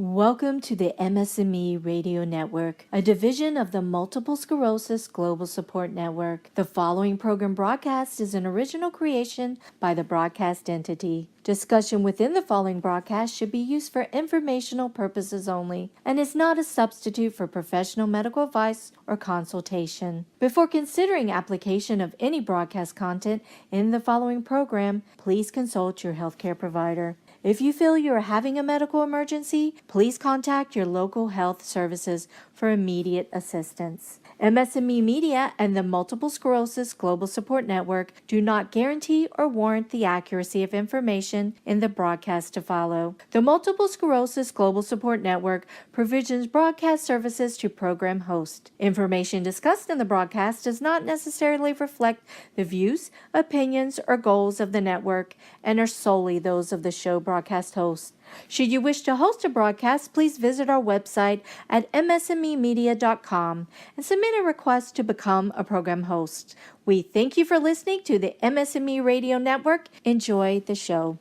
Welcome to the MS&Me Radio Network, a division of the Multiple Sclerosis Global Support Network. The following program broadcast is an original creation by the broadcast entity. Discussion within the following broadcast should be used for informational purposes only and is not a substitute for professional medical advice or consultation. Before considering application of any broadcast content in the following program, please consult your healthcare provider. If you feel you are having a medical emergency, please contact your local health services for immediate assistance. MS&Me Media and the Multiple Sclerosis Global Support Network do not guarantee or warrant the accuracy of information in the broadcast to follow. The Multiple Sclerosis Global Support Network provisions broadcast services to program hosts. Information discussed in the broadcast does not necessarily reflect the views, opinions, or goals of the network and are solely those of the show broadcast host. Should you wish to host a broadcast, please visit our website at msmemedia.com and submit a request to become a program host. We thank you for listening to the MS&Me Radio Network. Enjoy the show.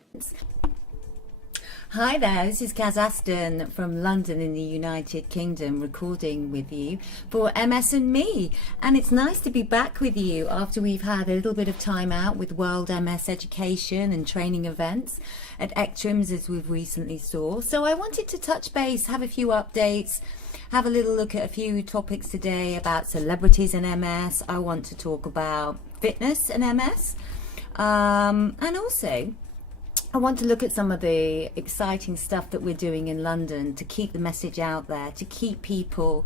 Hi there, this is Kaz Aston from London in the United Kingdom recording with you for MS&Me, and it's nice to be back with you after we've had a little bit of time out with World MS education and training events at ECTRIMS as we've recently saw. So I wanted to touch base, have a few updates, have a little look at a few topics today about celebrities in MS. I want to talk about fitness in MS and also I want to look at some of the exciting stuff that we're doing in London to keep the message out there, to keep people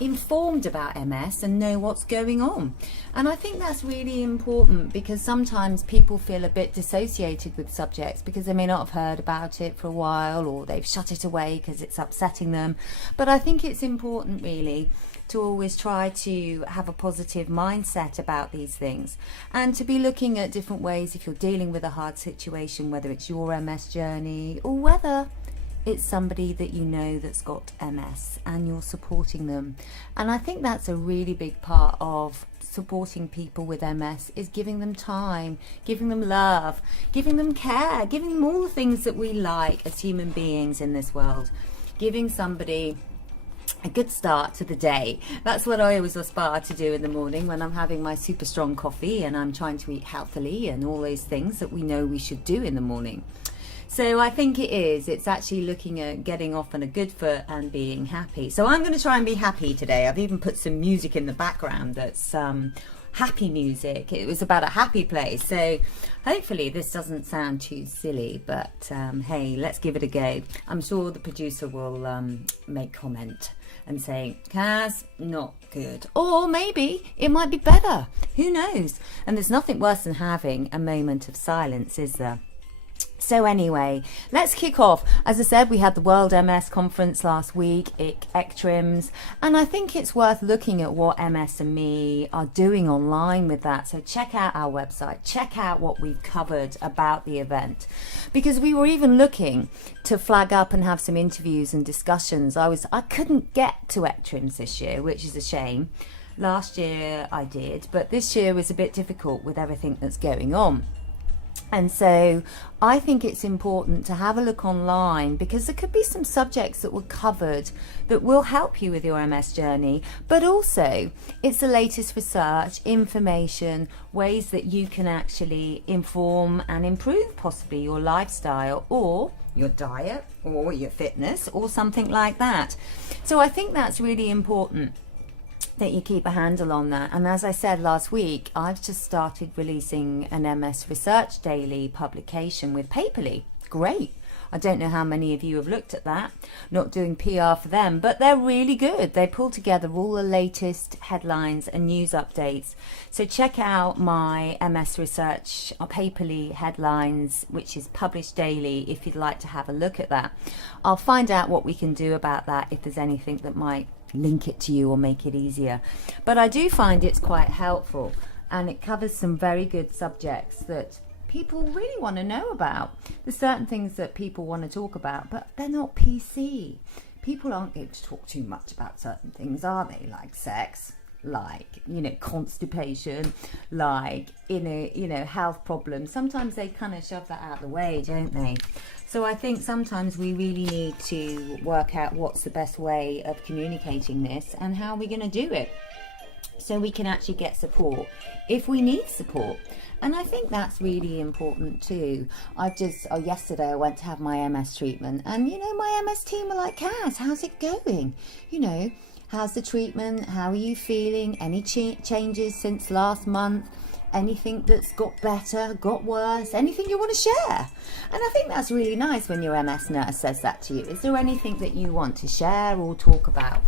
informed about MS and know what's going on. And I think that's really important because sometimes people feel a bit dissociated with subjects because they may not have heard about it for a while or they've shut it away because it's upsetting them. But I think it's important really to always try to have a positive mindset about these things and to be looking at different ways if you're dealing with a hard situation, whether it's your MS journey or whether it's somebody that you know that's got MS and you're supporting them. And I think that's a really big part of supporting people with MS is giving them time, giving them love, giving them care, giving them all the things that we like as human beings in this world, giving somebody a good start to the day. That's what I always aspire to do in the morning when I'm having my super strong coffee and I'm trying to eat healthily and all those things that we know we should do in the morning. So I think it's actually looking at getting off on a good foot and being happy. So I'm going to try and be happy today. I've even put some music in the background that's happy music. It was about a happy place. So hopefully this doesn't sound too silly, but hey, let's give it a go. I'm sure the producer will make comment and say, Kaz, not good. Or maybe it might be better. Who knows? And there's nothing worse than having a moment of silence, is there? So anyway, let's kick off. As I said, we had the World MS conference last week, ECTRIMS, and I think it's worth looking at what MS&Me are doing online with that. So check out our website, check out what we've covered about the event, because we were even looking to flag up and have some interviews and discussions. I couldn't get to ECTRIMS this year, which is a shame. Last year I did, but this year was a bit difficult with everything that's going on. And so I think it's important to have a look online because there could be some subjects that were covered that will help you with your MS journey, but also it's the latest research, information, ways that you can actually inform and improve possibly your lifestyle or your diet or your fitness or something like that. So I think that's really important that you keep a handle on that. And as I said last week, I've just started releasing an MS Research Daily publication with Paperly. Great. I don't know how many of you have looked at that. Not doing PR for them, but they're really good. They pull together all the latest headlines and news updates. So check out my MS Research Paperly headlines, which is published daily, if you'd like to have a look at that. I'll find out what we can do about that if there's anything that might link it to you or make it easier. But I do find it's quite helpful and it covers some very good subjects that people really want to know about. There's certain things that people want to talk about, but they're not PC. People aren't going to talk too much about certain things, are they? Like sex, like, constipation, like health problems, sometimes they kind of shove that out of the way, don't they? So I think sometimes we really need to work out what's the best way of communicating this and how we're going to do it, so we can actually get support if we need support. And I think that's really important too. Yesterday I went to have my MS treatment, and my MS team were like, Kaz, how's it going? How's the treatment? How are you feeling? Any changes since last month? Anything that's got better, got worse? Anything you want to share? And I think that's really nice when your MS nurse says that to you. Is there anything that you want to share or talk about?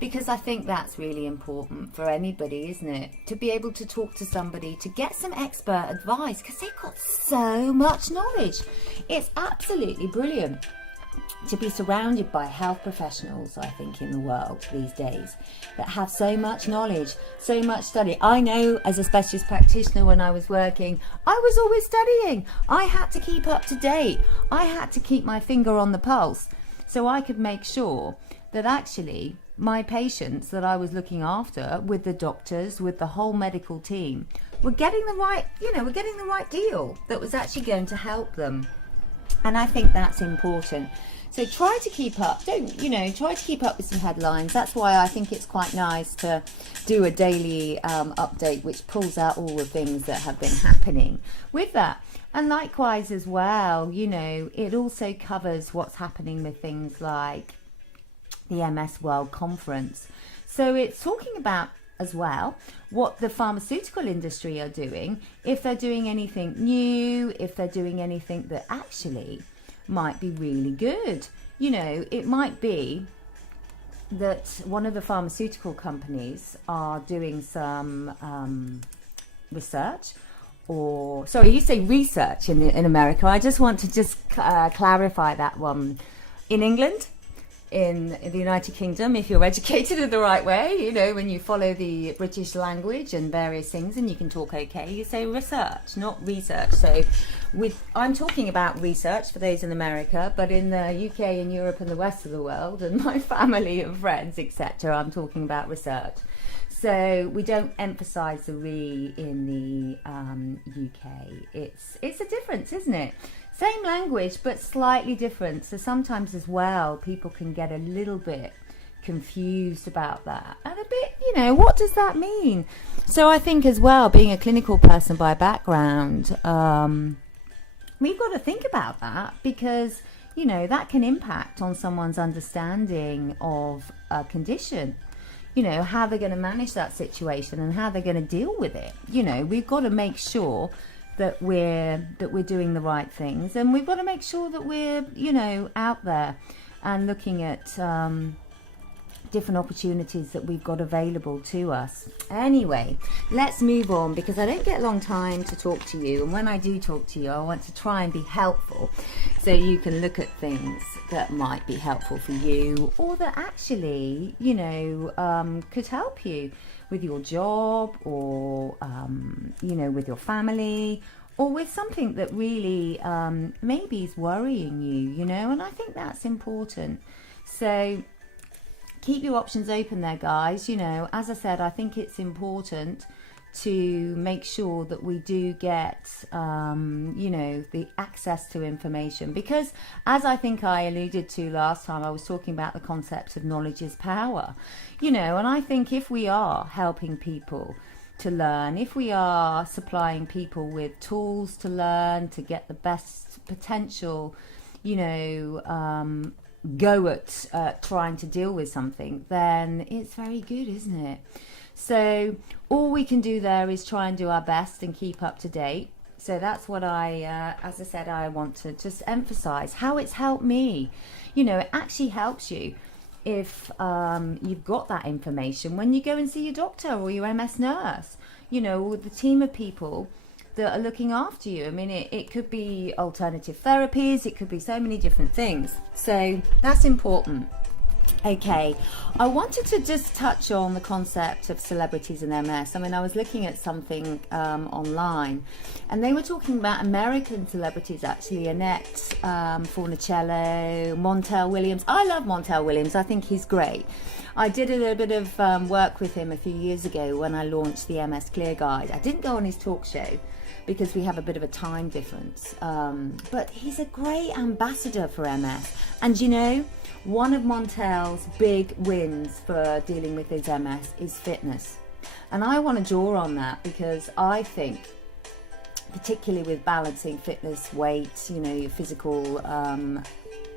Because I think that's really important for anybody, isn't it? To be able to talk to somebody, to get some expert advice, because they've got so much knowledge. It's absolutely brilliant to be surrounded by health professionals, I think, in the world these days that have so much knowledge, so much study. I know as a specialist practitioner, when I was working, I was always studying. I had to keep up to date. I had to keep my finger on the pulse so I could make sure that actually my patients that I was looking after, with the doctors, with the whole medical team, were getting the right deal that was actually going to help them. And I think that's important. So try to keep up. Try to keep up with some headlines. That's why I think it's quite nice to do a daily update which pulls out all the things that have been happening with that. And likewise as well, it also covers what's happening with things like the MS World Conference. So it's talking about as well what the pharmaceutical industry are doing, if they're doing anything new, if they're doing anything that actually might be really good. It might be that one of the pharmaceutical companies are doing some research, or sorry, you say research in America. I just want to clarify that one. In England, in the United Kingdom, if you're educated in the right way, when you follow the British language and various things and you can talk okay, you say research, not research. So I'm talking about research for those in America, but in the UK and Europe and the rest of the world and my family and friends, etc., I'm talking about research. So we don't emphasize the re in the UK. It's a difference, isn't it? Same language, but slightly different. So sometimes as well, people can get a little bit confused about that. And a bit, what does that mean? So I think as well, being a clinical person by background, we've got to think about that, because, that can impact on someone's understanding of a condition. How they're going to manage that situation and how they're going to deal with it. We've got to make sure that we're doing the right things, and we've got to make sure that we're out there and looking at different opportunities that we've got available to us. Anyway, let's move on, because I don't get a long time to talk to you, and when I do talk to you, I want to try and be helpful so you can look at things that might be helpful for you, or that actually could help you with your job, or with your family, or with something that really maybe is worrying you, and I think that's important. So keep your options open there, guys. As I said, I think it's important to make sure that we do get the access to information, because as I think I alluded to last time, I was talking about the concept of knowledge is power, and I think if we are helping people to learn, if we are supplying people with tools to learn, to get the best potential, go at trying to deal with something, then it's very good, isn't it? So all we can do there is try and do our best and keep up to date. So that's what as I said, I want to just emphasize how it's helped me. It actually helps you if you've got that information when you go and see your doctor or your MS nurse, with the team of people that are looking after you. I mean, it could be alternative therapies, it could be so many different things. So that's important. Okay, I wanted to just touch on the concept of celebrities and MS. I mean, I was looking at something online, and they were talking about American celebrities, actually. Annette Fornicello, Montel Williams. I love Montel Williams. I think he's great. I did a little bit of work with him a few years ago when I launched the MS Clear Guide. I didn't go on his talk show because we have a bit of a time difference. But he's a great ambassador for MS. And you know, one of Montel's big wins for dealing with his MS is fitness. And I want to draw on that because I think, particularly with balancing fitness, weight, you know, your physical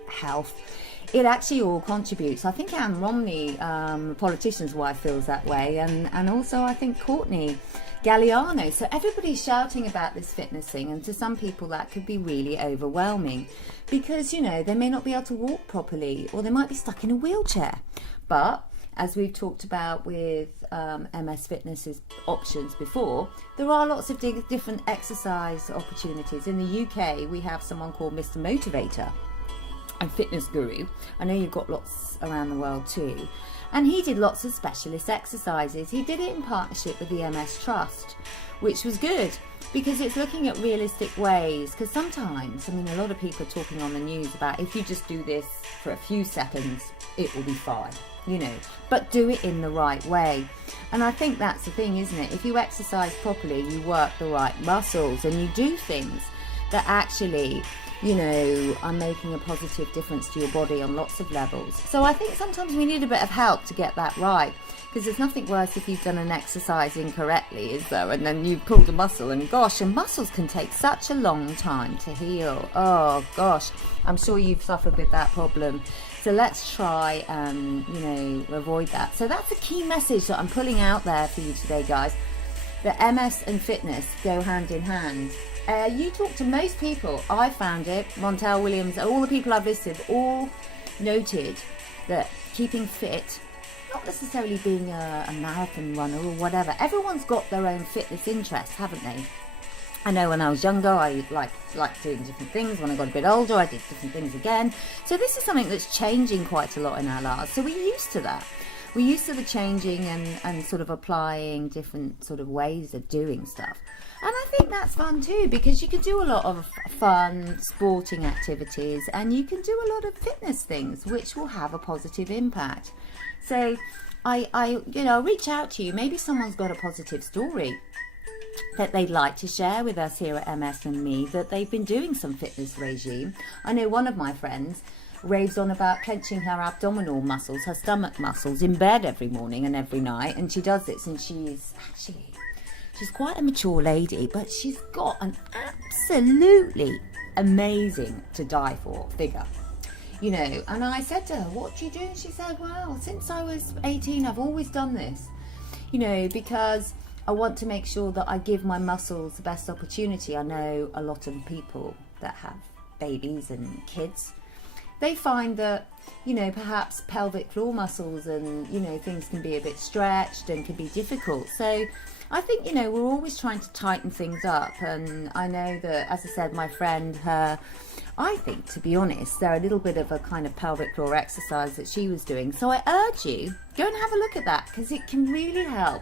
health, it actually all contributes. I think Anne Romney, politician's wife, feels that way, and also I think Courtney Galliano. So everybody's shouting about this fitness thing, and to some people that could be really overwhelming because, you know, they may not be able to walk properly or they might be stuck in a wheelchair. But as we've talked about with MS Fitness's options before, there are lots of different exercise opportunities. In the UK, we have someone called Mr. Motivator, a fitness guru. I know you've got lots around the world too. And he did lots of specialist exercises. He did it in partnership with the MS Trust, which was good because it's looking at realistic ways. Because sometimes, I mean, a lot of people are talking on the news about if you just do this for a few seconds, it will be fine, you know, but do it in the right way. And I think that's the thing, isn't it? If you exercise properly, you work the right muscles and you do things that actually, you know, are making a positive difference to your body on lots of levels. So I think sometimes we need a bit of help to get that right, because there's nothing worse if you've done an exercise incorrectly, is there? And then you've pulled a muscle, and gosh, and muscles can take such a long time to heal. Oh gosh, I'm sure you've suffered with that problem. So let's try and, you know, avoid that. So that's a key message that I'm pulling out there for you today, guys. The MS and fitness go hand in hand. You talk to most people, I found it, Montel Williams, all the people I've listed, all noted that keeping fit, not necessarily being a marathon runner or whatever, everyone's got their own fitness interests, haven't they? I know when I was younger, I liked doing different things. When I got a bit older, I did different things again. So this is something that's changing quite a lot in our lives. So we're used to that. We're used to the changing and sort of applying different sort of ways of doing stuff. And I think that's fun too, because you can do a lot of fun sporting activities and you can do a lot of fitness things which will have a positive impact. So I reach out to you. Maybe someone's got a positive story that they'd like to share with us here at MS&Me, that they've been doing some fitness regime. I know one of my friends raves on about clenching her abdominal muscles, her stomach muscles, in bed every morning and every night, and she does this, and she's quite a mature lady, but she's got an absolutely amazing to die for figure, you know. And I said to her, what do you do? And she said, well, since I was 18 I've always done this, you know, because I want to make sure that I give my muscles the best opportunity. I know a lot of people that have babies and kids, they find that, you know, perhaps pelvic floor muscles and, you know, things can be a bit stretched and can be difficult. So I think, you know, we're always trying to tighten things up. And I know that, as I said, my friend, I think, to be honest, they're a little bit of a kind of pelvic floor exercise that she was doing. So I urge you, go and have a look at that, because it can really help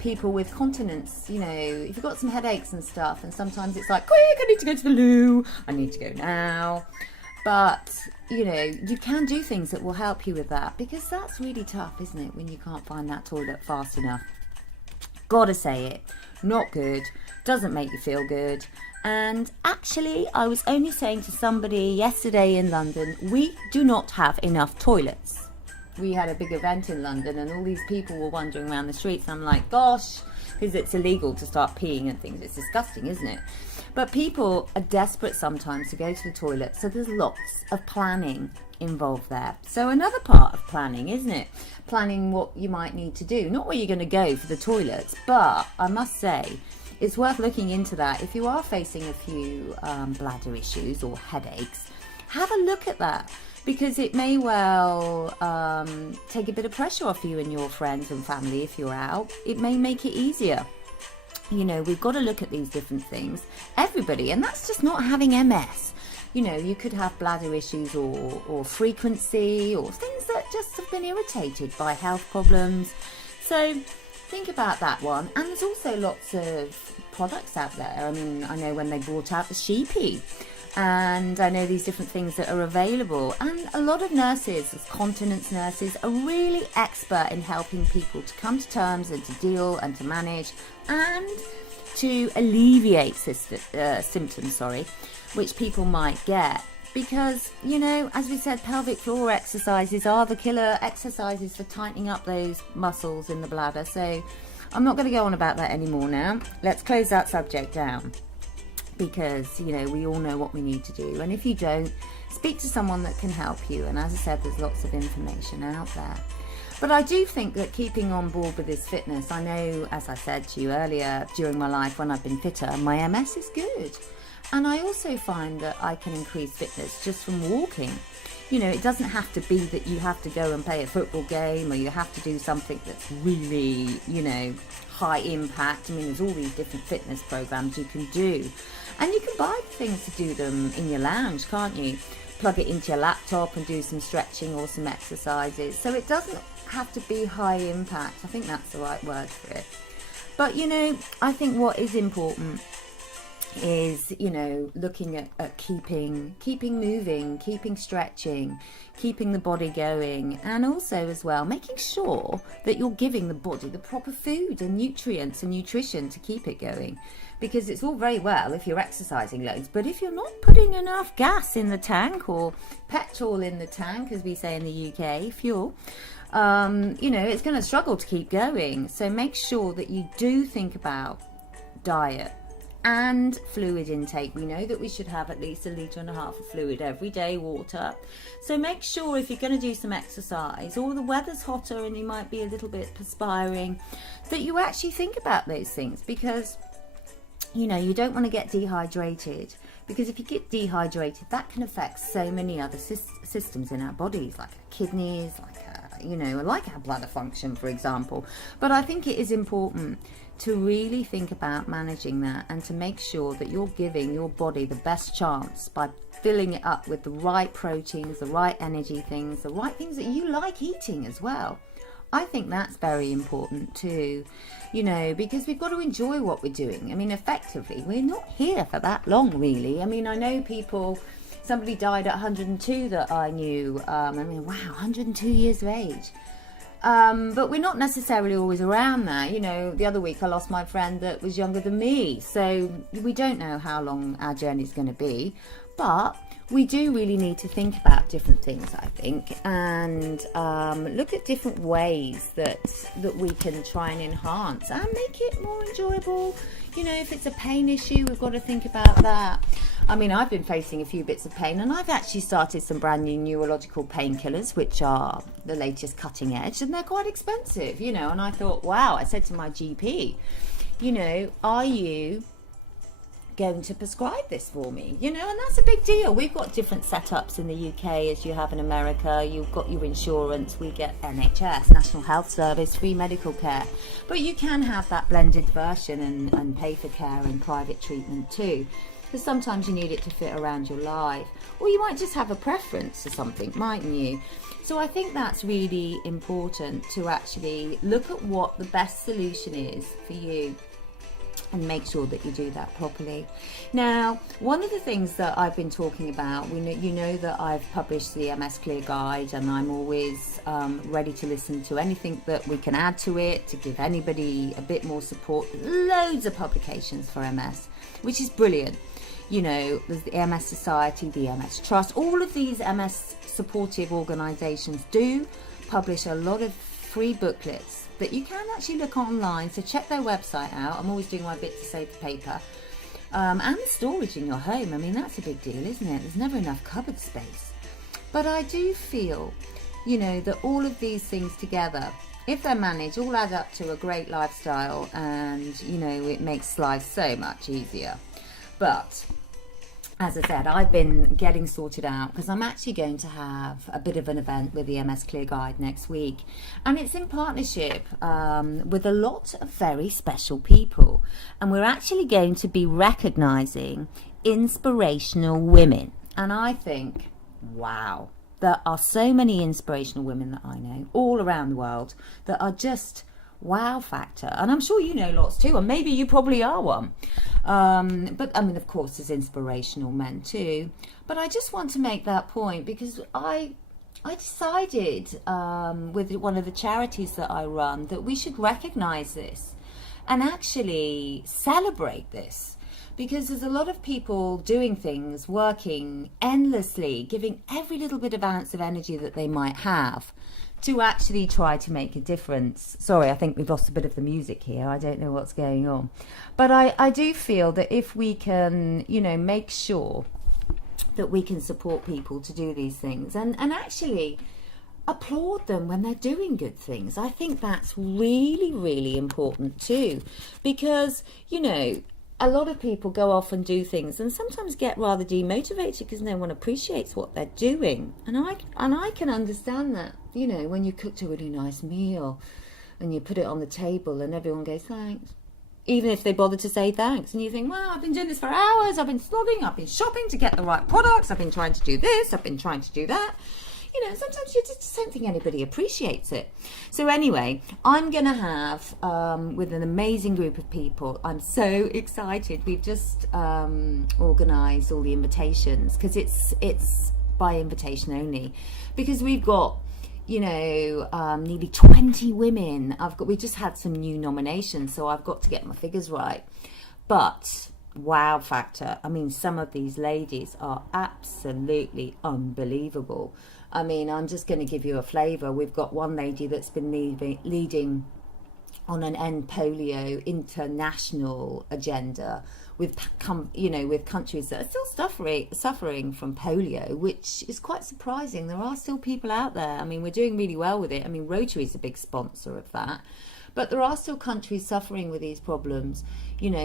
people with continence. You know, if you've got some headaches and stuff, and sometimes it's like, quick, I need to go to the loo, I need to go now. But, you know, you can do things that will help you with that, because that's really tough, isn't it, when you can't find that toilet fast enough. Gotta say it, not good, doesn't make you feel good. And actually, I was only saying to somebody yesterday in London, we do not have enough toilets. We had a big event in London and all these people were wandering around the streets. I'm like, gosh, because it's illegal to start peeing and things. It's disgusting, isn't it? But people are desperate sometimes to go to the toilet. So there's lots of planning involved there. So another part of planning, isn't it? Planning what you might need to do. Not where you're going to go for the toilets, but I must say, it's worth looking into that. If you are facing a few bladder issues or headaches, have a look at that, because it may well take a bit of pressure off you and your friends and family if you're out. It may make it easier. You know, we've got to look at these different things. Everybody, and that's just not having MS. You know, you could have bladder issues or frequency or things that just have been irritated by health problems. So think about that one. And there's also lots of products out there. I mean, I know when they brought out the sheepy, And I know these different things that are available. And a lot of nurses, continence nurses, are really expert in helping people to come to terms and to deal and to manage and to alleviate symptoms, which people might get. Because, as we said, pelvic floor exercises are the killer exercises for tightening up those muscles in the bladder. So I'm not going to go on about that anymore now. Let's close that subject down. Because, we all know what we need to do. And if you don't, speak to someone that can help you. And as I said, there's lots of information out there. But I do think that keeping on board with this fitness, I know, as I said to you earlier, during my life when I've been fitter, my MS is good. And I also find that I can increase fitness just from walking. It doesn't have to be that you have to go and play a football game or you have to do something that's really, high impact. There's all these different fitness programs you can do. And you can buy things to do them in your lounge, can't you? Plug it into your laptop and do some stretching or some exercises. So it doesn't have to be high impact. I think that's the right word for it. But, I think what is important is, looking at keeping moving, keeping stretching, keeping the body going, and also as well making sure that you're giving the body the proper food and nutrients and nutrition to keep it going. Because it's all very well if you're exercising loads, but if you're not putting enough gas in the tank or petrol in the tank, as we say in the UK, fuel, it's going to struggle to keep going. So make sure that you do think about diet and fluid intake. We know that we should have at least 1.5 litres of fluid every day, water. So make sure if you're going to do some exercise or the weather's hotter and you might be a little bit perspiring, that you actually think about those things. Because you don't want to get dehydrated, because if you get dehydrated, that can affect so many other systems in our bodies, like our kidneys, like our bladder function, for example. But I think it is important to really think about managing that and to make sure that you're giving your body the best chance by filling it up with the right proteins, the right energy things, the right things that you like eating as well. I think that's very important too, because we've got to enjoy what we're doing. Effectively, we're not here for that long, really. I know somebody died at 102 that I knew. Wow, 102 years of age. But we're not necessarily always around there. The other week I lost my friend that was younger than me. So we don't know how long our journey is going to be. But we do really need to think about different things, I think, and look at different ways that we can try and enhance and make it more enjoyable. If it's a pain issue, we've got to think about that. I've been facing a few bits of pain, and I've actually started some brand new neurological painkillers, which are the latest cutting edge, and they're quite expensive, and I thought, wow, I said to my GP, are you going to prescribe this for me, and that's a big deal. We've got different setups in the UK as you have in America. You've got your insurance, we get NHS, National Health Service, free medical care, but you can have that blended version and pay for care and private treatment too, because sometimes you need it to fit around your life, or you might just have a preference for something, mightn't you? So I think that's really important to actually look at what the best solution is for you and make sure that you do that properly. Now, one of the things that I've been talking about, you know that I've published the MS Clear Guide, and I'm always ready to listen to anything that we can add to it to give anybody a bit more support. Loads of publications for MS, which is brilliant. There's the MS Society, the MS Trust, all of these MS supportive organisations do publish a lot of free booklets that you can actually look online, so check their website out. I'm always doing my bit to save the paper. And storage in your home, that's a big deal, isn't it? There's never enough cupboard space. But I do feel, that all of these things together, if they're managed, all add up to a great lifestyle, and, it makes life so much easier. But as I said, I've been getting sorted out because I'm actually going to have a bit of an event with the MS Clear Guide next week, and it's in partnership with a lot of very special people, and we're actually going to be recognising inspirational women. And I think, wow, there are so many inspirational women that I know all around the world that are just wow factor. And I'm sure you know lots too, and maybe you probably are one. But I mean, of course, there's inspirational men too. But I just want to make that point because I decided with one of the charities that I run that we should recognize this and actually celebrate this, because there's a lot of people doing things, working endlessly, giving every little bit of ounce of energy that they might have to actually try to make a difference. Sorry, I think we've lost a bit of the music here. I don't know what's going on. But I do feel that if we can, make sure that we can support people to do these things and actually applaud them when they're doing good things. I think that's really, really important too, because, a lot of people go off and do things and sometimes get rather demotivated because no one appreciates what they're doing. And I can understand that, when you cooked a really nice meal and you put it on the table and everyone goes, thanks. Even if they bother to say thanks. And you think, well, I've been doing this for hours. I've been slogging. I've been shopping to get the right products. I've been trying to do this. I've been trying to do that. Sometimes you just don't think anybody appreciates it. So anyway, I'm going to have, with an amazing group of people, I'm so excited. We've just organised all the invitations because it's by invitation only. Because we've got, nearly 20 women. We just had some new nominations, so I've got to get my figures right. But wow factor. I mean, some of these ladies are absolutely unbelievable. I mean, I'm just going to give you a flavour. We've got one lady that's been leading on an end polio international agenda with countries that are still suffering from polio, which is quite surprising. There are still people out there. I mean, we're doing really well with it. I mean, Rotary is a big sponsor of that. But there are still countries suffering with these problems,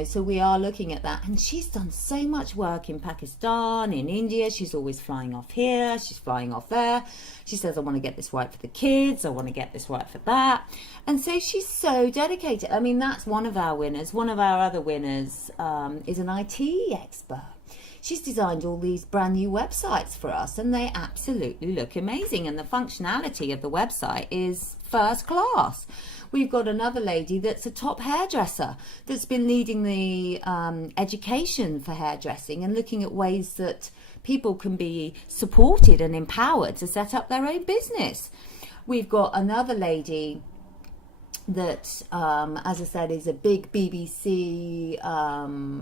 so we are looking at that. And she's done so much work in Pakistan, in India. She's always flying off here. She's flying off there. She says, I want to get this right for the kids. I want to get this right for that. And so she's so dedicated. I mean, that's one of our winners. One of our other winners is an IT expert. She's designed all these brand new websites for us and they absolutely look amazing. And the functionality of the website is first class. We've got another lady that's a top hairdresser that's been leading the education for hairdressing and looking at ways that people can be supported and empowered to set up their own business. We've got another lady that, as I said, is a big BBC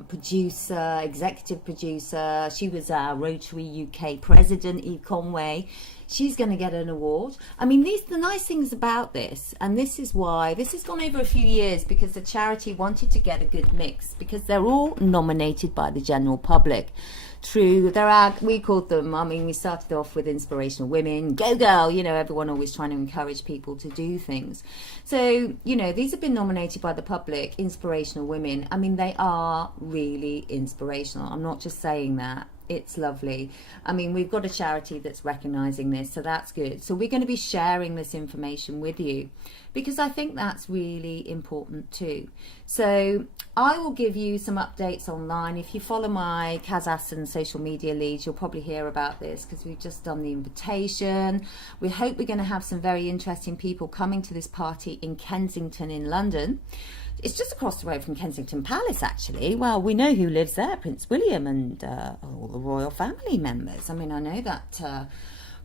producer, executive producer. She was our Rotary UK president, Eve Conway. She's going to get an award. I mean, the nice things about this, and this is why this has gone over a few years, because the charity wanted to get a good mix, because they're all nominated by the general public. We called them, we started off with inspirational women, go girl, everyone always trying to encourage people to do things. So, these have been nominated by the public, inspirational women. I mean, they are really inspirational. I'm not just saying that. It's lovely. I mean, we've got a charity that's recognising this, so that's good. So we're going to be sharing this information with you because I think that's really important too. So I will give you some updates online. If you follow my Kazakhstan social media leads, you'll probably hear about this because we've just done the invitation. We hope we're going to have some very interesting people coming to this party in Kensington in London. It's just across the road from Kensington Palace, actually. Well, we know who lives there, Prince William and all the royal family members. I mean, I know that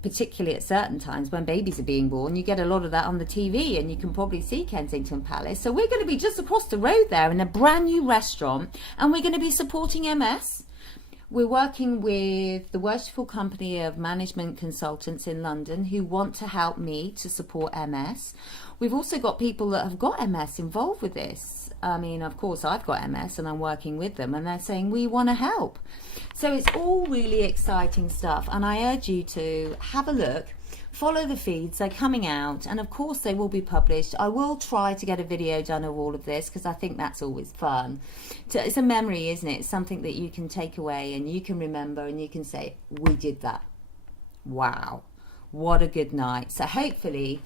particularly at certain times when babies are being born, you get a lot of that on the TV and you can probably see Kensington Palace. So we're going to be just across the road there in a brand new restaurant and we're going to be supporting MS. We're working with the Worshipful Company of Management Consultants in London who want to help me to support MS. We've also got people that have got MS involved with this. I mean, of course, I've got MS and I'm working with them and they're saying we want to help. So it's all really exciting stuff and I urge you to have a look. Follow the feeds, they're coming out, and of course they will be published. I will try to get a video done of all of this because I think that's always fun. It's a memory, isn't it? It's something that you can take away and you can remember and you can say, we did that. Wow, what a good night. So hopefully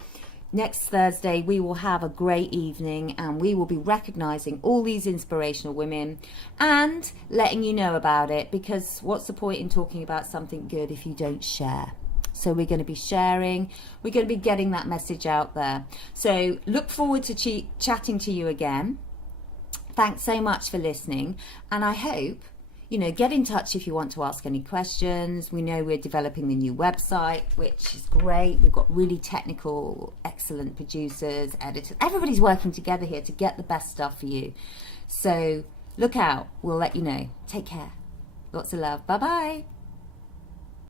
next Thursday we will have a great evening and we will be recognising all these inspirational women and letting you know about it, because what's the point in talking about something good if you don't share? So we're going to be sharing, we're going to be getting that message out there. So look forward to chatting to you again. Thanks so much for listening, and I hope, get in touch if you want to ask any questions. We know we're developing the new website, which is great. We've got really technical, excellent producers, editors. Everybody's working together here to get the best stuff for you. So look out. We'll let you know. Take care. Lots of love. Bye-bye.